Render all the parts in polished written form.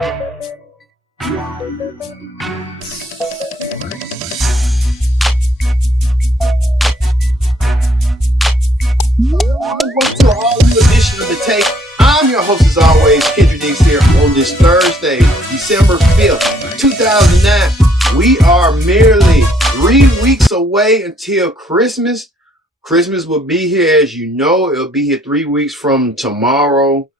Welcome to all new edition of The Take. I'm your host as always, Kendrick Diggs here on this Thursday, December 5th, 2009. We are merely 3 weeks away until Christmas. Christmas will be here, as you know. It'll be here 3 weeks from tomorrow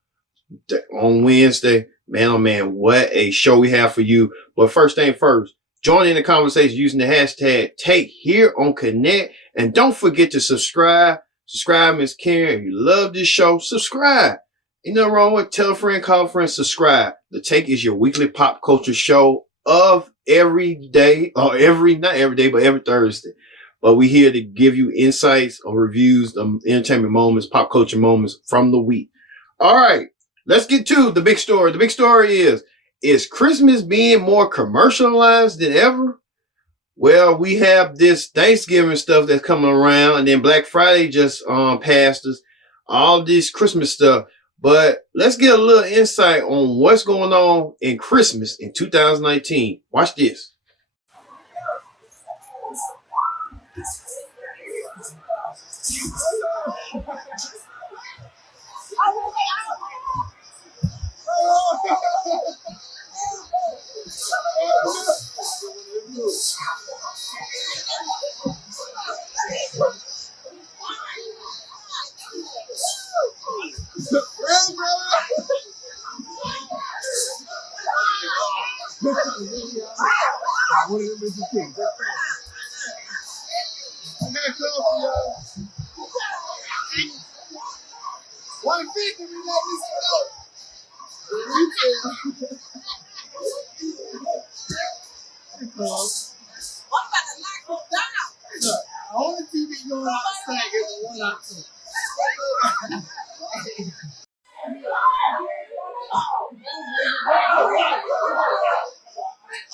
on Wednesday. Man, oh man, what a show we have for you. But first thing first, join in the conversation using the hashtag Take here on Connect. And don't forget to subscribe. Subscribe is caring. If you love this show, subscribe. Ain't nothing wrong with tell a friend, call a friend, subscribe. The Take is your weekly pop culture show of every day, or not every day, but every Thursday. But we're here to give you insights or reviews, entertainment moments, pop culture moments from the week. All right, let's get to the big story. The big story is Christmas being more commercialized than ever? Well, we have this Thanksgiving stuff that's coming around, and then Black Friday just passed us, all this Christmas stuff. But let's get a little insight on what's going on in Christmas in 2019. Watch this.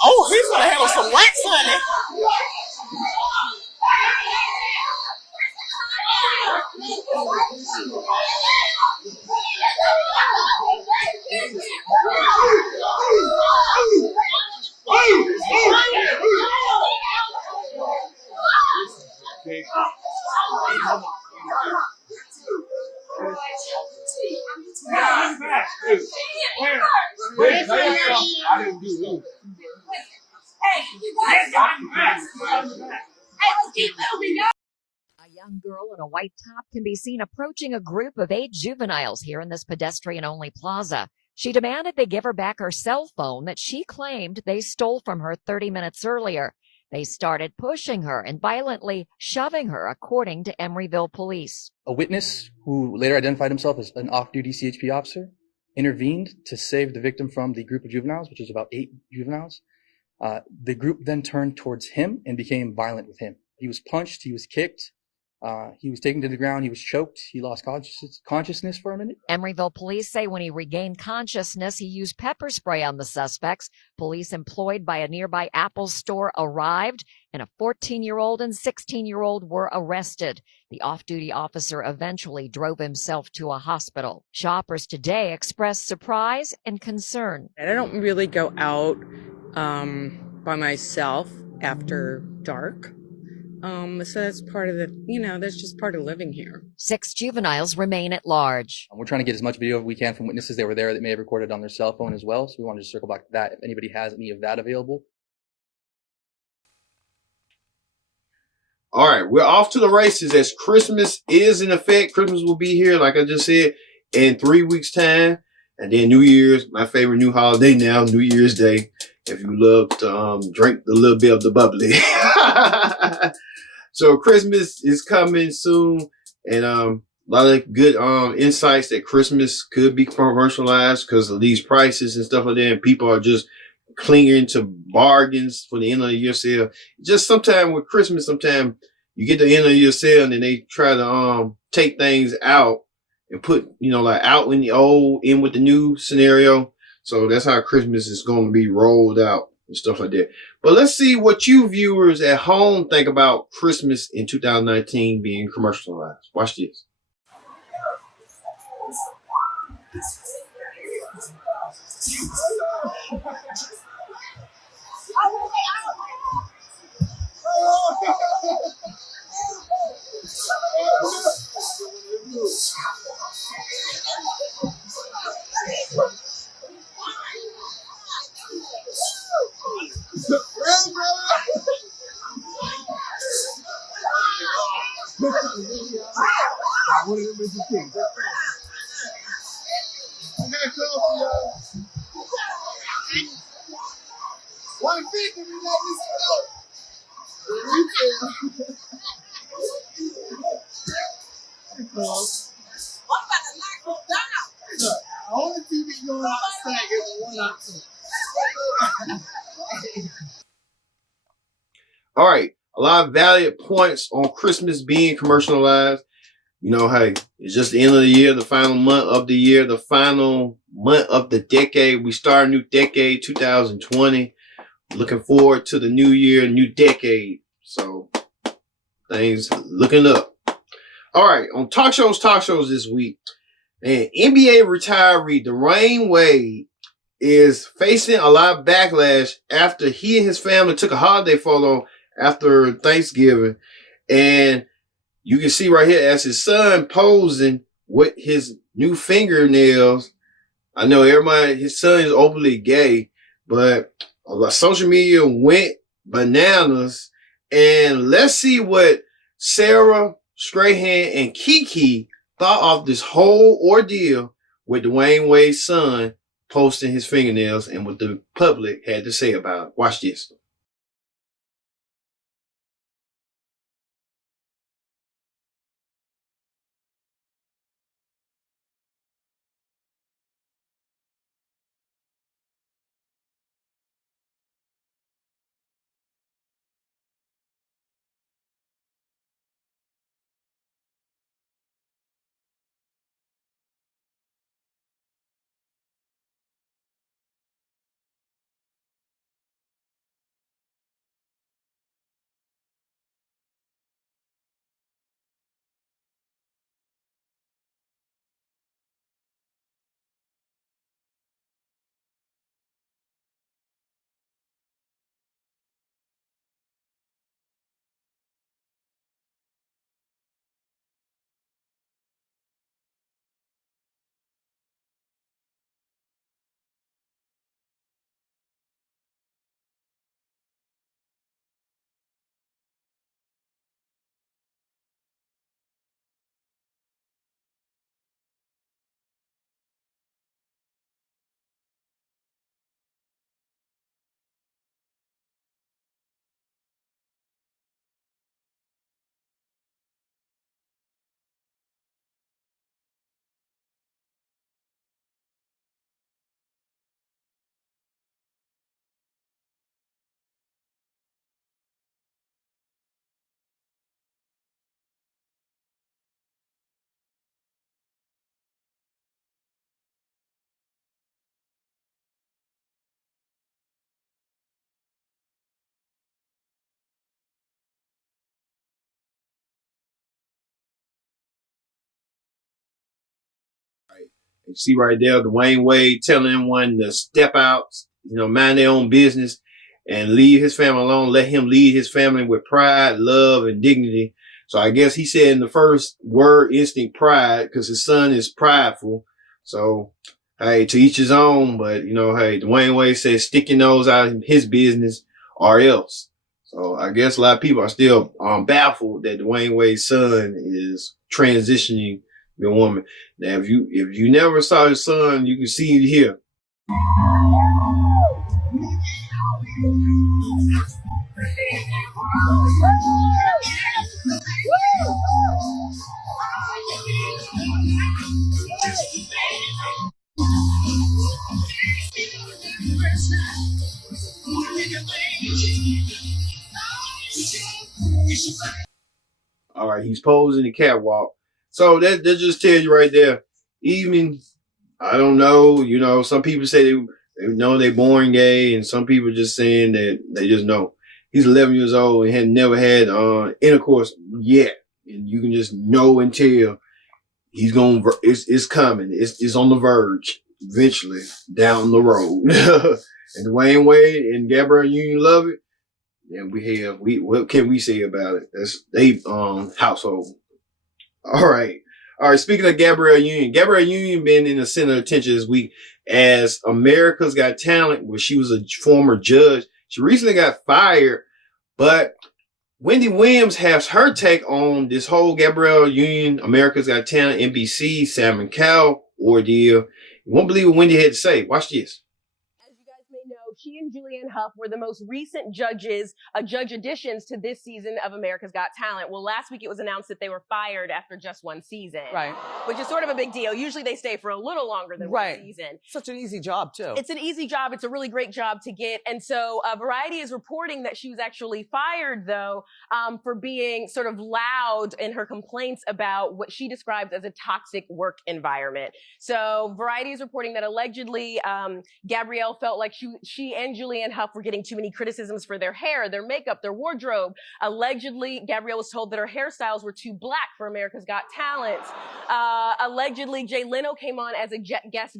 Oh, he's gonna handle some rats, honey. A young girl in a white top can be seen approaching a group of 8 juveniles here in this pedestrian-only plaza. She demanded they give her back her cell phone that she claimed they stole from her 30 minutes earlier. They started pushing her and violently shoving her, according to Emeryville police. A witness, who later identified himself as an off-duty CHP officer, intervened to save the victim from the group of juveniles, which is about 8 juveniles. The group then turned towards him and became violent with him. He was punched, he was kicked, he was taken to the ground, he was choked, he lost consciousness for a minute. Emeryville police say when he regained consciousness, he used pepper spray on the suspects. Police employed by a nearby Apple store arrived, and a 14-year-old and 16-year-old were arrested. The off-duty officer eventually drove himself to a hospital. Shoppers today expressed surprise and concern. I don't really go out by myself after dark. So that's part of that's just part of living here. 6 juveniles remain at large. We're trying to get as much video as we can from witnesses that were there that may have recorded on their cell phone as well. So we wanted to circle back to that if anybody has any of that available. All right, we're off to the races as Christmas is in effect. Christmas will be here, like I just said, in 3 weeks' time. And then New Year's, my favorite new holiday now, New Year's Day. If you love to drink a little bit of the bubbly. So Christmas is coming soon. And a lot of good insights that Christmas could be commercialized because of these prices and stuff like that. And people are just clinging to bargains for the end of the year sale. Just sometime with Christmas, sometime you get the end of the year sale and then they try to take things out and put, like out in the old, in with the new scenario. So that's how Christmas is going to be rolled out and stuff like that. But let's see what you viewers at home think about Christmas in 2019 being commercialized. Watch this. All right, a lot of valid points on Christmas being commercialized. You know, hey, it's just the end of the year, the final month of the year, the final month of the decade. We start a new decade, 2020. Looking forward to the new year, new decade. So things looking up. All right, on talk shows this week, and NBA retiree Dwayne Wade is facing a lot of backlash after he and his family took a holiday photo after Thanksgiving. And you can see right here as his son posing with his new fingernails. I know everybody, his son is openly gay, but social media went bananas. And let's see what Sarah Strahan and Kiki thought of this whole ordeal with Dwayne Wade's son posting his fingernails and what the public had to say about it. Watch this. You see right there, Dwayne Wade telling everyone to step out, mind their own business and leave his family alone. Let him lead his family with pride, love, and dignity. So I guess he said in the first word instinct pride because his son is prideful. So, hey, to each his own. But, hey, Dwayne Wade says stick your nose out of his business or else. So I guess a lot of people are still baffled that Dwayne Wade's son is transitioning the woman. Now, if you never saw his son, you can see it here. All right, he's posing the catwalk. So that just tells you right there. Even I don't know, some people say they know they're born gay, and some people just saying that they just know. He's 11 years old and had never had intercourse yet, and you can just know and tell he's going. It's coming. It's on the verge. eventually down the road. And Dwayne Wade and Gabrielle Union love it. And what can we say about it? That's they household. All right. All right. Speaking of Gabrielle Union been in the center of attention this week as America's Got Talent, where she was a former judge. She recently got fired, but Wendy Williams has her take on this whole Gabrielle Union, America's Got Talent, NBC, Simon Cowell ordeal. You won't believe what Wendy had to say. Watch this. As you guys may know, she and Julianne Hough were the most recent judge additions to this season of America's Got Talent. Well, last week it was announced that they were fired after just one season. Right. Which is sort of a big deal. Usually they stay for a little longer than one season. Such an easy job, too. It's an easy job. It's a really great job to get. And so Variety is reporting that she was actually fired, though, for being sort of loud in her complaints about what she describes as a toxic work environment. So Variety is reporting that allegedly Gabrielle felt like she and Julianne Hough were getting too many criticisms for their hair, their makeup, their wardrobe. Allegedly, Gabrielle was told that her hairstyles were too black for America's Got Talent. Allegedly, Jay Leno came on as a guest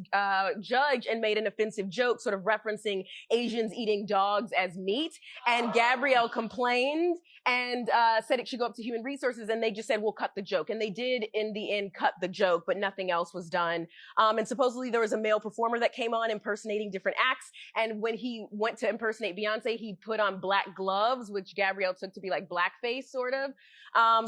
judge and made an offensive joke, sort of referencing Asians eating dogs as meat. And Gabrielle complained and said it should go up to Human Resources, and they just said, we'll cut the joke. And they did, in the end, cut the joke, but nothing else was done. And supposedly there was a male performer that came on impersonating different acts, and when he went to impersonate Beyonce, he put on black gloves, which Gabrielle took to be like blackface, sort of.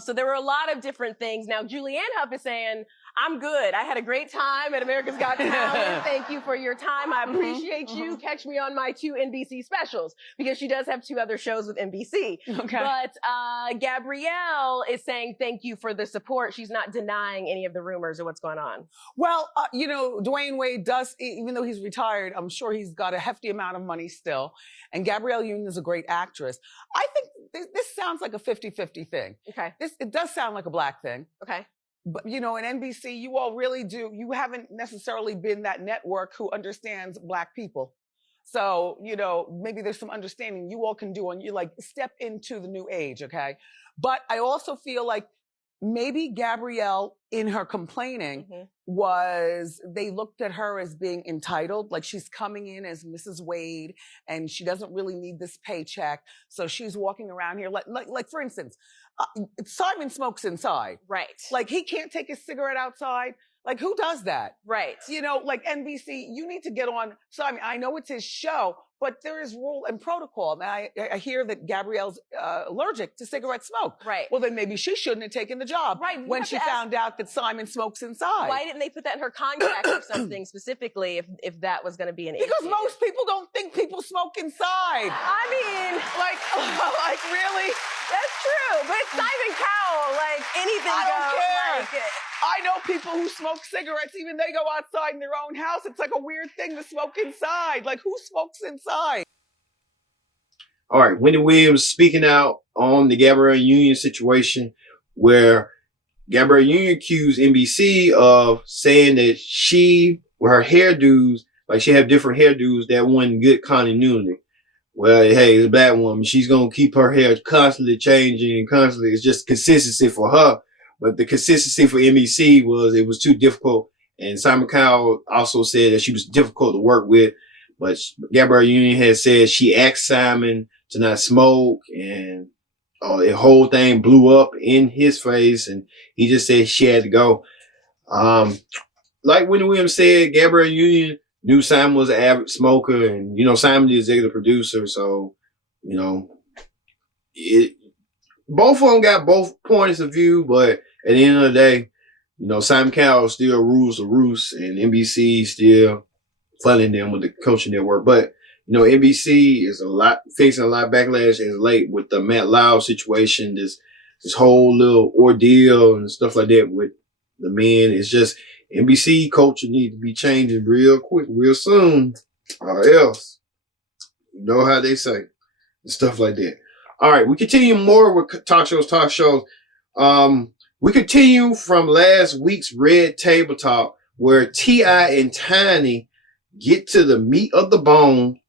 So there were a lot of different things. Now, Julianne Hough is saying, I'm good. I had a great time at America's Got Talent. Thank you for your time. I appreciate you. Catch me on my 2 NBC specials, because she does have 2 other shows with NBC. Okay. But Gabrielle is saying thank you for the support. She's not denying any of the rumors or what's going on. Well, you know, Dwayne Wade does, even though he's retired, I'm sure he's got a hefty amount of money still. And Gabrielle Union is a great actress. I think this sounds like a 50-50 thing. Okay. It does sound like a black thing. Okay. But, you know, in NBC, you all really do. You haven't necessarily been that network who understands black people. So, you know, maybe there's some understanding you all can do and you like step into the new age. Okay. But I also feel like maybe Gabrielle, in her complaining, was they looked at her as being entitled, like she's coming in as Mrs. Wade and she doesn't really need this paycheck. So she's walking around here like for instance, Simon smokes inside. Right. Like he can't take his cigarette outside. Like who does that? Right. You know, like NBC, you need to get on. So I mean, I know it's his show, but there is rule and protocol. And I hear that Gabrielle's allergic to cigarette smoke. Right. Well, then maybe she shouldn't have taken the job. Right. When she found out that Simon smokes inside. Why didn't they put that in her contract or something specifically if that was going to be an issue? Because most people don't think people smoke inside. I mean, like really? That's true. But it's Simon Cowell. Like anything I don't goes. care. Like, I know people who smoke cigarettes, even they go outside in their own house. It's like a weird thing to smoke inside. Like, who smokes inside? All right, Wendy Williams speaking out on the Gabrielle Union situation, where Gabrielle Union accused NBC of saying that with her hairdos, like she had different hairdos that wasn't good continuity. Well, hey, it's a bad woman. She's going to keep her hair constantly changing and constantly. It's just consistency for her. But the consistency for NBC it was too difficult. And Simon Cowell also said that she was difficult to work with. But Gabrielle Union has said she asked Simon to not smoke, and the whole thing blew up in his face. And he just said she had to go. Like Wendy Williams said, Gabrielle Union knew Simon was an avid smoker, and, you know, Simon the executive producer. So, you know, both of them got both points of view, but at the end of the day, you know, Simon Cowell still rules the roost, and NBC still funding them with the coaching network. But, you know, NBC is facing a lot of backlash as late with the Matt Lauer situation, this whole little ordeal and stuff like that with the men. It's just NBC culture needs to be changing real quick, real soon, or else, you know how they say, and stuff like that. All right, we continue more with talk shows. We continue from last week's Red Table Talk, where T.I. and Tiny get to the meat of the bone,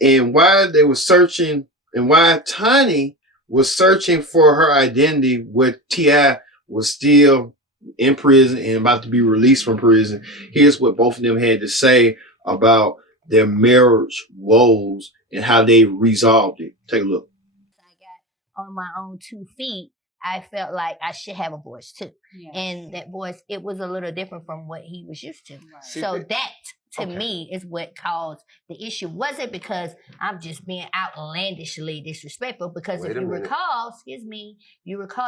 and why they were searching, and why Tiny was searching for her identity, where T.I. was still in prison and about to be released from prison. Here's what both of them had to say about their marriage woes and how they resolved it. Take a look. I got on my own 2 feet, I felt like I should have a voice too. Yes. And that voice, it was a little different from what he was used to. Right. So that to me is what caused the issue. Wasn't because I'm just being outlandishly disrespectful, because if you recall,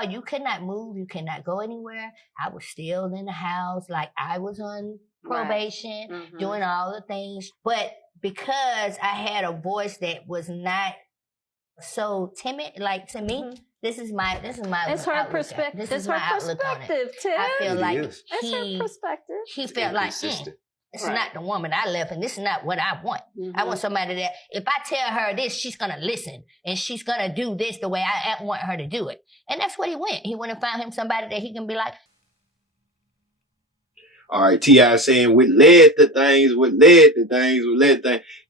you could not move, you could not go anywhere. I was still in the house, like I was on probation, doing all the things. But because I had a voice that was not so timid, like to me, this is my it's her perspective. It's her perspective, Tim. I feel like it's her perspective. He felt like it's not the woman I left, and this is not what I want. I want somebody that if I tell her this, she's gonna listen and she's gonna do this the way I want her to do it. And that's what he went. He went and found him somebody that he can be like. All right, T.I. saying what led to things.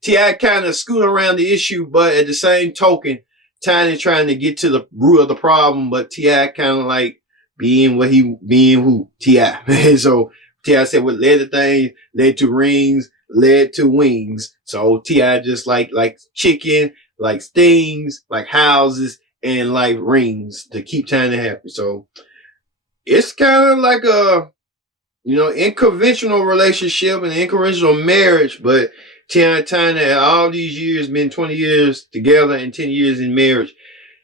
T.I. kind of scooting around the issue, but at the same token, Tiny trying to get to the root of the problem, but T.I. kind of like being who T.I. So T.I. said what led to things, led to rings, led to wings. So T.I. just like chicken, like things, like houses, and like rings to keep Tiny happy. So it's kind of like a unconventional relationship and unconventional marriage, but T.I. and Tiny, all these years, been 20 years together and 10 years in marriage.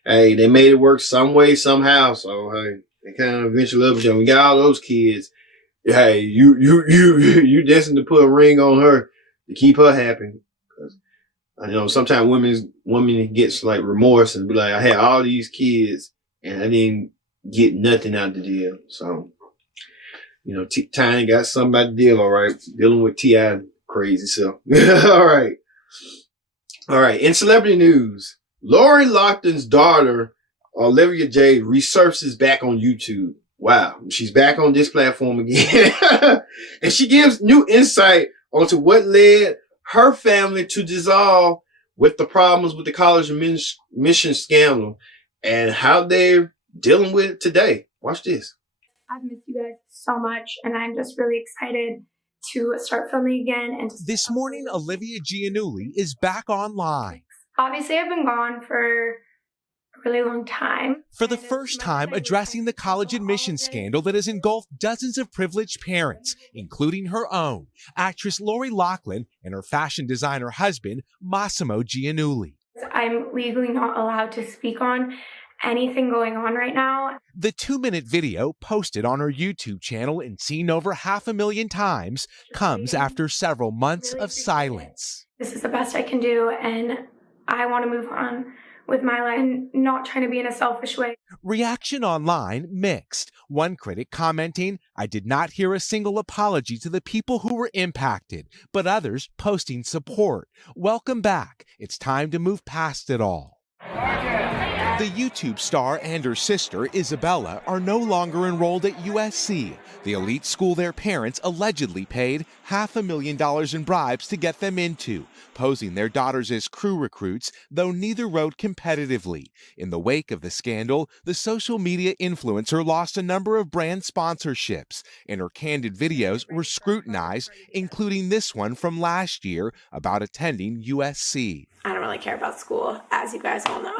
Hey, they made it work some way, somehow. So, hey, they kind of eventually love each other. We got all those kids. Hey, you destined to put a ring on her to keep her happy. Because I know sometimes women gets like remorse and be like, I had all these kids and I didn't get nothing out of the deal. So, Tiny got somebody to deal, all right, dealing with T.I. crazy self. All right. In celebrity news, Lori Loughlin's daughter, Olivia Jade, resurfaces back on YouTube. Wow. She's back on this platform again. And she gives new insight onto what led her family to dissolve with the problems with the college admission scandal and how they're dealing with it today. Watch this. I've missed you guys so much, and I'm just really excited to start filming again. And this morning, Olivia Giannulli is back online. Obviously, I've been gone for a really long time. For the first time, addressing the college admission scandal that has engulfed dozens of privileged parents, including her own, actress Lori Loughlin and her fashion designer husband, Massimo Giannulli. I'm legally not allowed to speak on anything going on right now. The 2-minute video posted on her YouTube channel and seen over 500,000 times comes after several months of silence. This is the best I can do, and I want to move on with my life and not trying to be in a selfish way. Reaction online mixed. One critic commenting, I did not hear a single apology to the people who were impacted, but others posting support. Welcome back. It's time to move past it all. The YouTube star and her sister, Isabella, are no longer enrolled at USC, the elite school their parents allegedly paid $500,000 in bribes to get them into, posing their daughters as crew recruits, though neither rode competitively. In the wake of the scandal, the social media influencer lost a number of brand sponsorships, and her candid videos were scrutinized, including this one from last year about attending USC. I don't really care about school, as you guys all know.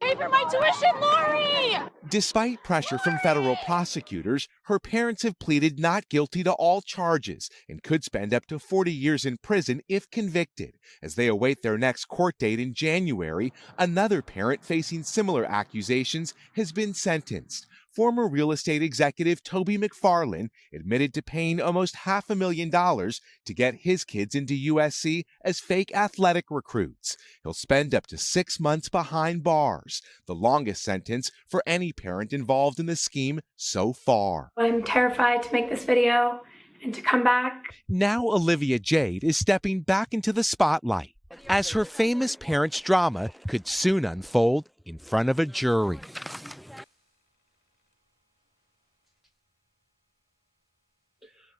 Pay for my tuition, Lori! Despite pressure from federal prosecutors, her parents have pleaded not guilty to all charges and could spend up to 40 years in prison if convicted. As they await their next court date in January, another parent facing similar accusations has been sentenced. Former real estate executive Toby McFarlane admitted to paying almost $500,000 to get his kids into USC as fake athletic recruits. He'll spend up to 6 months behind bars, the longest sentence for any parent involved in the scheme so far. I'm terrified to make this video and to come back. Now Olivia Jade is stepping back into the spotlight as her famous parents' drama could soon unfold in front of a jury.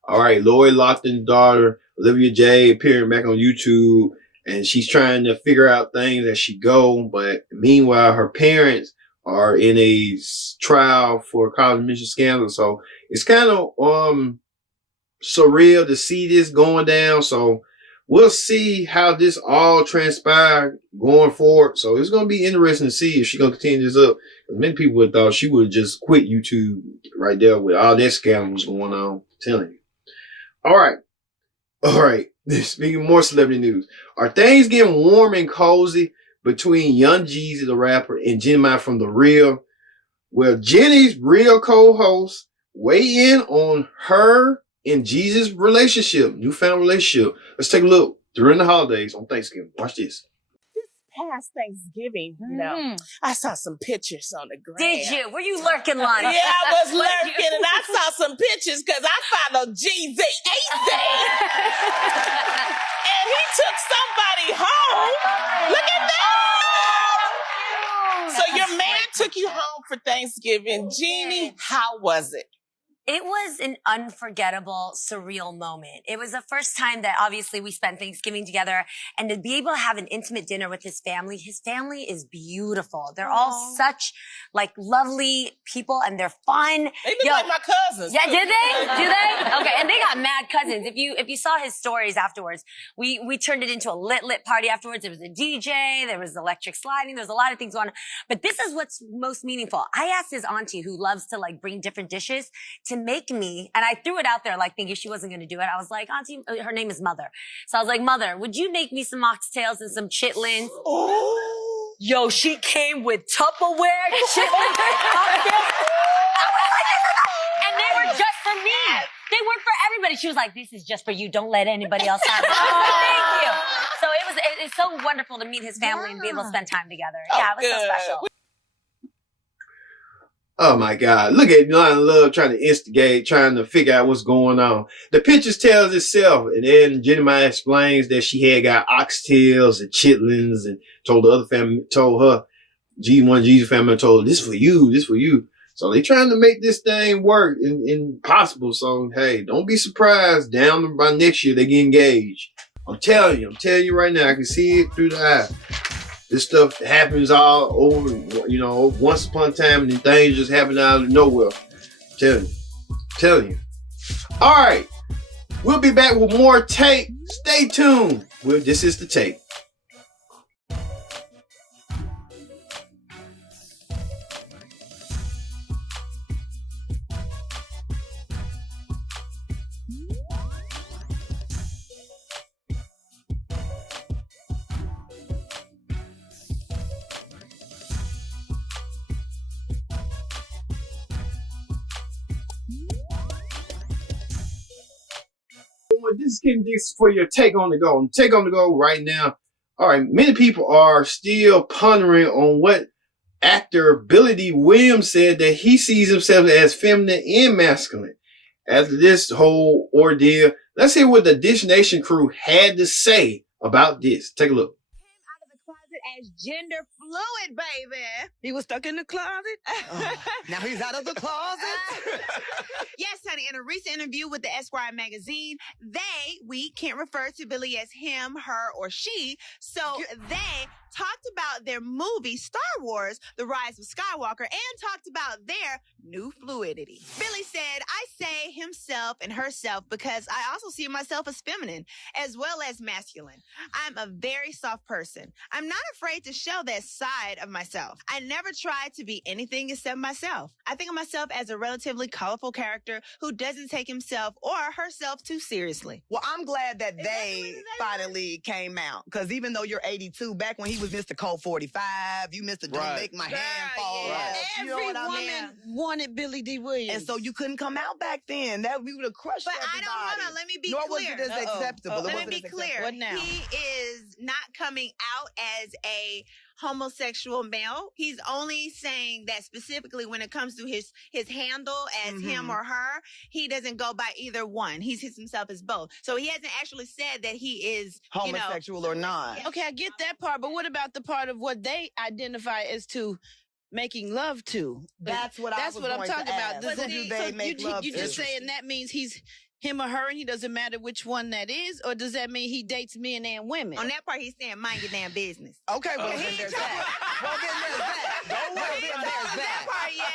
All right, Lori Loughlin's daughter, Olivia Jade, appearing back on YouTube, and she's trying to figure out things as she go. But meanwhile, her parents are in a trial for college admission scandal. So it's kind of surreal to see this going down. So we'll see how this all transpired going forward. So it's going to be interesting to see if she's going to continue this up. Many people would have thought she would just quit YouTube right there with all that scandals going on. I'm telling you. All right. Speaking of more celebrity news, are things getting warm and cozy between Young Jeezy, the rapper, and Jenny from The Real? Well, Jenny's Real co-host weigh in on her and Jeezy's relationship, newfound relationship. Let's take a look during the holidays on Thanksgiving. Watch this. Past Thanksgiving, you know, I saw some pictures on the gram. Did you? Were you lurking, Lonnie? Yeah, I was lurking, and I saw some pictures because I followed GZ and he took somebody home. Look at that! So your man took you home for Thanksgiving. Jeannie, how was it? It was an unforgettable, surreal moment. It was the first time that obviously we spent Thanksgiving together, and to be able to have an intimate dinner with his family is beautiful. They're all such like lovely people, and they're fun. They look like my cousins. Yeah, did they? Do they? Okay, and they got mad cousins. If you saw his stories afterwards, we turned it into a lit party afterwards. There was a DJ, there was electric sliding, there's a lot of things going on. But this is what's most meaningful. I asked his auntie, who loves to like bring different dishes, to make me, and I threw it out there like thinking she wasn't going to do it. I was like, Auntie, her name is Mother. So I was like, Mother, would you make me some oxtails and some chitlins? Oh. Yo, she came with Tupperware, chitlins, and oxtails. And they were just for me. They weren't for everybody. She was like, this is just for you. Don't let anybody else have it. Thank you. So it's so wonderful to meet his family and be able to spend time together. Yeah, it was so special. Oh my God. Look at Love trying to instigate, trying to figure out what's going on. The pictures tells itself. And then Jenny explains that she had got oxtails and chitlins and told the other family, told her, one Jeezy family told her, this for you, this for you. So they trying to make this thing work and possible. So, hey, don't be surprised down by next year they get engaged. I'm telling you right now, I can see it through the eye. This stuff happens all over, you know, once upon a time, and then things just happen out of nowhere. I'm telling you. All right. We'll be back with more tape. Stay tuned. This is the tape. This is Ken Dix for your Take on the Go. Take on the Go right now. All right, many people are still pondering on what actor Billy D. Williams said, that he sees himself as feminine and masculine. After this whole ordeal, let's hear what the Dish Nation crew had to say about this. Take a look. Out of the closet as gender fluid, baby. He was stuck in the closet. Now he's out of the closet. Yes, honey. In a recent interview with the Esquire magazine, we can't refer to Billy as him, her, or she. So they talked about their movie, Star Wars, The Rise of Skywalker, and talked about their new fluidity. Billy said, I say himself and herself because I also see myself as feminine as well as masculine. I'm a very soft person. I'm not afraid to show that side of myself. I never try to be anything except myself. I think of myself as a relatively colorful character who doesn't take himself or herself too seriously. Well, I'm glad that they finally came out, because even though you're 82, back when he was Mr. Cold 45, you Mr. Don't Make My Hand Fall Off. You know what I mean? Every woman wanted Billy D. Williams. And so you couldn't come out back then. That we would have crushed everybody. But I don't want to. Let me be clear. clear. Nor was it as acceptable. Let me be clear. What now? He is not coming out as a homosexual male. He's only saying that specifically when it comes to his handle as him or her, he doesn't go by either one. He sees himself as both. So he hasn't actually said that he is homosexual or not. Okay, I get that part, but what about the part of what they identify as to making love to? That's what I'm talking about. You're just saying that means he's him or her and he doesn't matter which one that is? Or does that mean he dates men and women? On that part, he's saying mind your damn business. Okay, well, then there's that. Well, then there's that. Don't worry, then there's that. Part yet.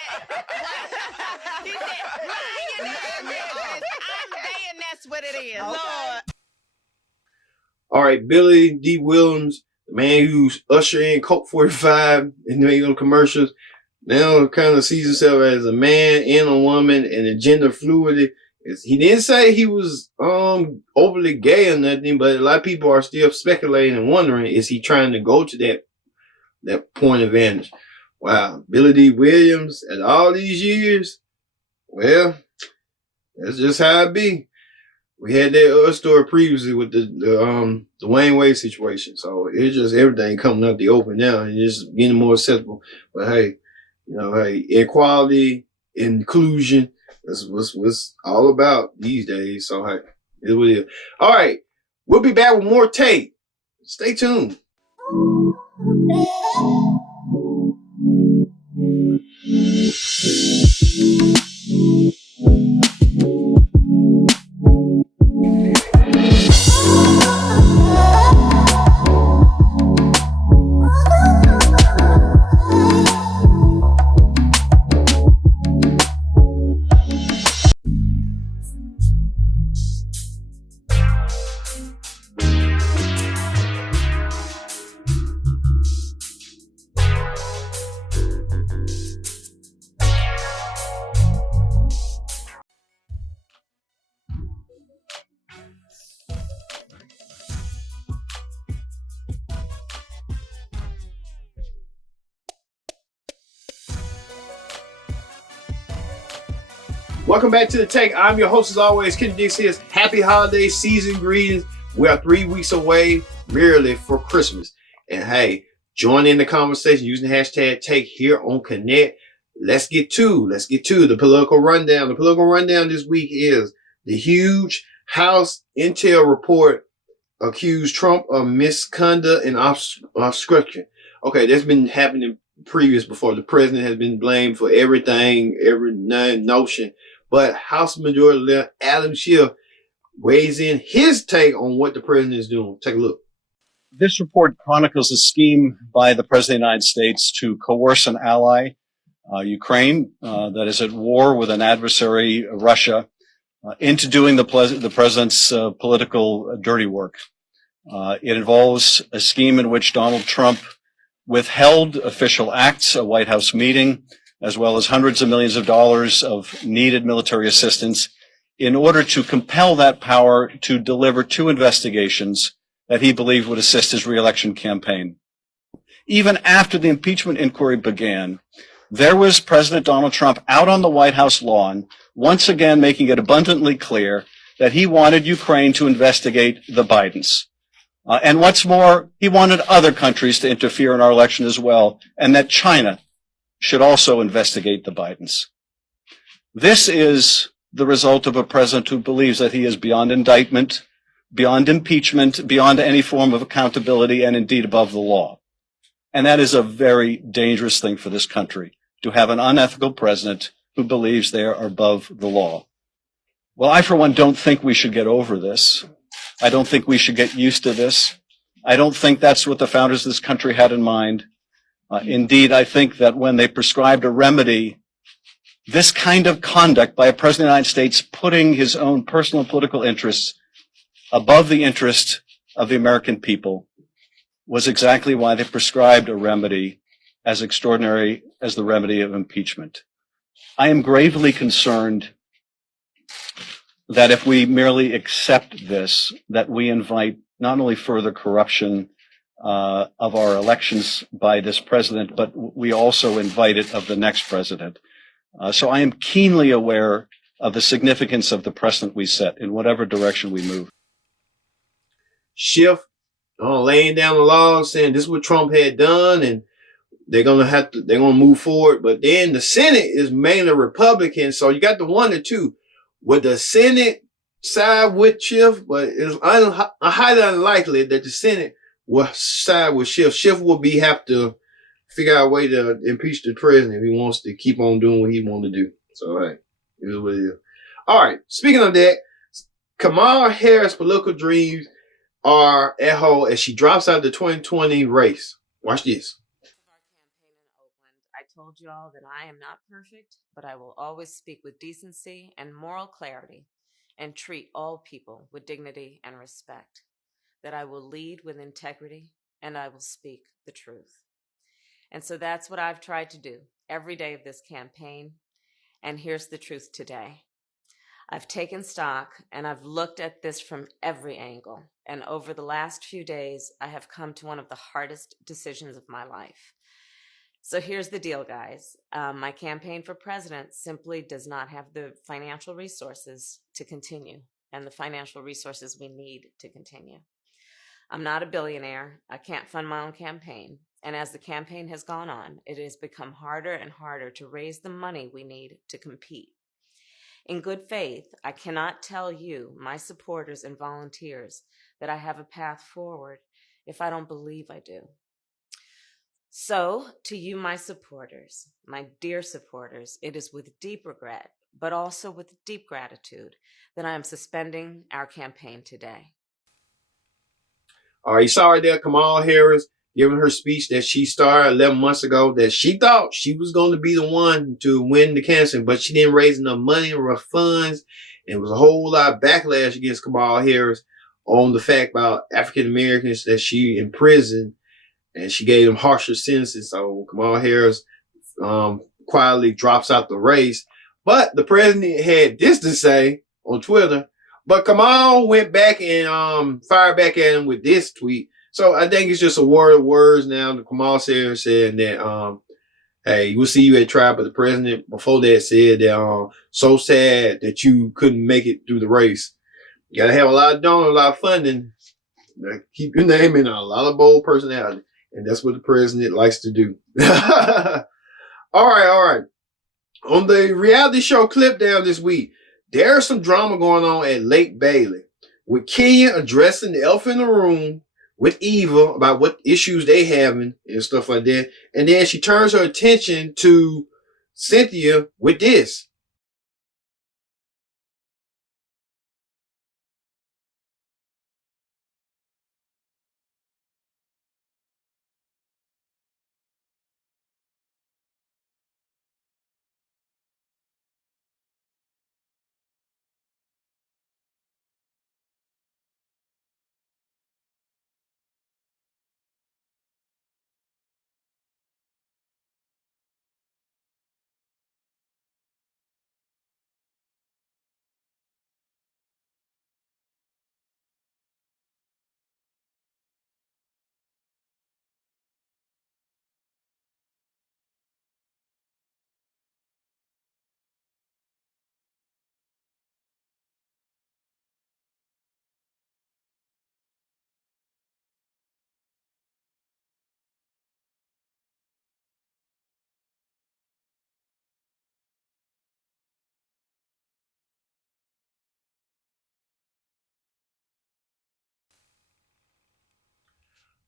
He said, mind your damn business. I'm saying that's what it is. Lord. All right, Billy D. Williams, the man who's ushering in Coke 45 and making commercials, now kind of sees himself as a man and a woman and a gender fluidity. He didn't say he was overly gay or nothing, but a lot of people are still speculating and wondering, is he trying to go to that point of vantage? Wow, Billy D. Williams, at all these years, well, that's just how it be. We had that other story previously with the Wayne Wade situation, so it's just everything coming out the open now and it's getting more acceptable. But hey, equality, inclusion, that's what's all about these days. So hey, it's what it is. All right, we'll be back with more tape. Stay tuned. Welcome back to The Take. I'm your host as always, Kenny Dix here. Happy holiday season greetings. We are 3 weeks away merely for Christmas. And hey, join in the conversation using the hashtag Take here on Connect. Let's get to the political rundown. The political rundown this week is the huge House Intel report accused Trump of misconduct and obstruction. Okay, that's been happening previous before. The president has been blamed for everything, every notion. But House Majority Leader Adam Schiff weighs in his take on what the president is doing. Take a look. This report chronicles a scheme by the President of the United States to coerce an ally, Ukraine, that is at war with an adversary, Russia, into doing the president's political dirty work. It involves a scheme in which Donald Trump withheld official acts, a White House meeting, as well as hundreds of millions of dollars of needed military assistance in order to compel that power to deliver 2 investigations that he believed would assist his reelection campaign. Even after the impeachment inquiry began, there was President Donald Trump out on the White House lawn, once again making it abundantly clear that he wanted Ukraine to investigate the Bidens. And what's more, he wanted other countries to interfere in our election as well, and that China should also investigate the Bidens. This is the result of a president who believes that he is beyond indictment, beyond impeachment, beyond any form of accountability, and indeed above the law. And that is a very dangerous thing for this country, to have an unethical president who believes they are above the law. Well, I, for one, don't think we should get over this. I don't think we should get used to this. I don't think that's what the founders of this country had in mind. Indeed, I think that when they prescribed a remedy, this kind of conduct by a president of the United States putting his own personal political interests above the interest of the American people was exactly why they prescribed a remedy as extraordinary as the remedy of impeachment. I am gravely concerned that if we merely accept this, that we invite not only further corruption of our elections by this president, but we also invite it of the next president. So I am keenly aware of the significance of the precedent we set in whatever direction we move. Schiff laying down the law, saying this is what Trump had done, and they're gonna move forward. But then the Senate is mainly Republican, so you got to wonder too, would the Senate side with Schiff? But it's highly unlikely that the Senate will side with Schiff. Schiff will have to figure out a way to impeach the president if he wants to keep on doing what he wants to do. So hey, it is what it is. All right. Speaking of that, Kamala Harris' political dreams are at hold as she drops out of the 2020 race. Watch this. I told you all that I am not perfect, but I will always speak with decency and moral clarity and treat all people with dignity and respect, that I will lead with integrity and I will speak the truth. And so that's what I've tried to do every day of this campaign. And here's the truth today. I've taken stock and I've looked at this from every angle. And over the last few days, I have come to one of the hardest decisions of my life. So here's the deal, guys. My campaign for president simply does not have the financial resources to continue and the financial resources we need to continue. I'm not a billionaire. I can't fund my own campaign. And as the campaign has gone on, it has become harder and harder to raise the money we need to compete. In good faith, I cannot tell you, my supporters and volunteers, that I have a path forward if I don't believe I do. So, to you, my supporters, my dear supporters, it is with deep regret, but also with deep gratitude, that I am suspending our campaign today. All right, you saw right there, Kamala Harris giving her speech that she started 11 months ago, that she thought she was going to be the one to win the cancer, but she didn't raise enough money or funds. And it was a whole lot of backlash against Kamala Harris on the fact about African Americans that she imprisoned, and she gave them harsher sentences. So Kamala Harris quietly drops out the race. But the president had this to say on Twitter. But Kamala went back and fired back at him with this tweet. So I think it's just a word of words now. The Kamala Harris said that, hey, we'll see you at trial. But the president before that said that, so sad that you couldn't make it through the race. You gotta have a lot of donors, a lot of funding. Keep your name in a lot of bold personality. And that's what the president likes to do. All right. On the reality show Clip Down this week, there's some drama going on at Lake Bailey, with Kenya addressing the elephant in the room with Eva about what issues they having and stuff like that. And then she turns her attention to Cynthia with this.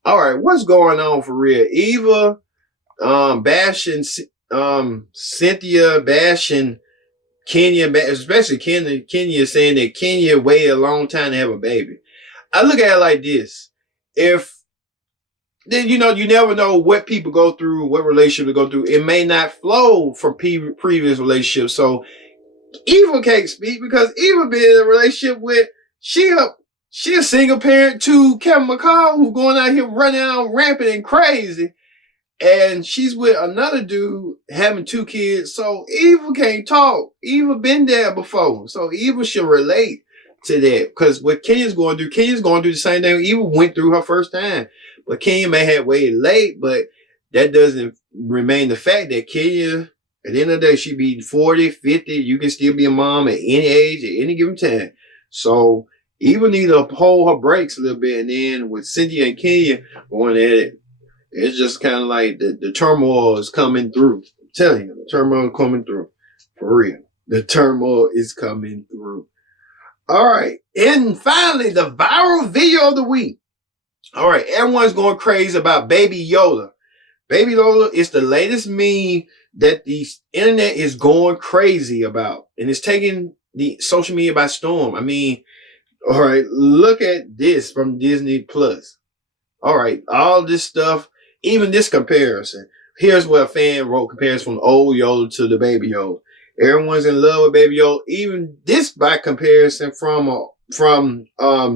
All right, what's going on for real? Eva bashing Cynthia, bashing Kenya, especially Kenya saying that Kenya waited a long time to have a baby. I look at it like this. Then, you never know what people go through, what relationship they go through. It may not flow from previous relationships. So Eva can't speak because Eva been in a relationship with, she a single parent to Kevin McCall, who going out here running out rampant and crazy. And she's with another dude having 2 kids. So Eva can't talk. Eva been there before. So Eva should relate to that. Because what Kenya's going through the same thing Eva went through her first time. But Kenya may have waited late, but that doesn't remain the fact that Kenya, at the end of the day, she be 40, 50. You can still be a mom at any age, at any given time. So Eva need to hold her brakes a little bit. And then with Cynthia and Kenya going at it, it's just kind of like the turmoil is coming through. I'm telling you, the turmoil is coming through. For real. The turmoil is coming through. All right. And finally, the viral video of the week. All right. Everyone's going crazy about Baby Yoda. Baby Yoda is the latest meme that the internet is going crazy about. And it's taking the social media by storm. I mean, All right, look at this from Disney Plus. All right, all this stuff, even this comparison. Here's what a fan wrote comparison from old Yoda to the Baby Yoda. Everyone's in love with Baby Yoda. Even this by comparison from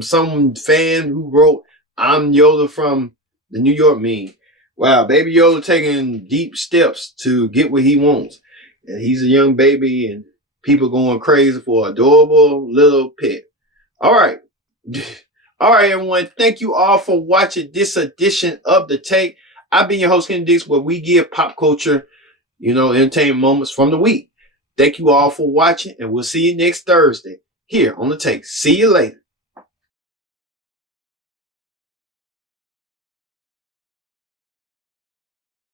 some fan who wrote, "I'm Yoda from the New York meme." Wow, Baby Yoda taking deep steps to get what he wants. And he's a young baby and people going crazy for an adorable little pet. All right. All right, everyone. Thank you all for watching this edition of The Take. I've been your host, Ken Dix, where we give pop culture, entertainment moments from the week. Thank you all for watching, and we'll see you next Thursday here on The Take. See you later.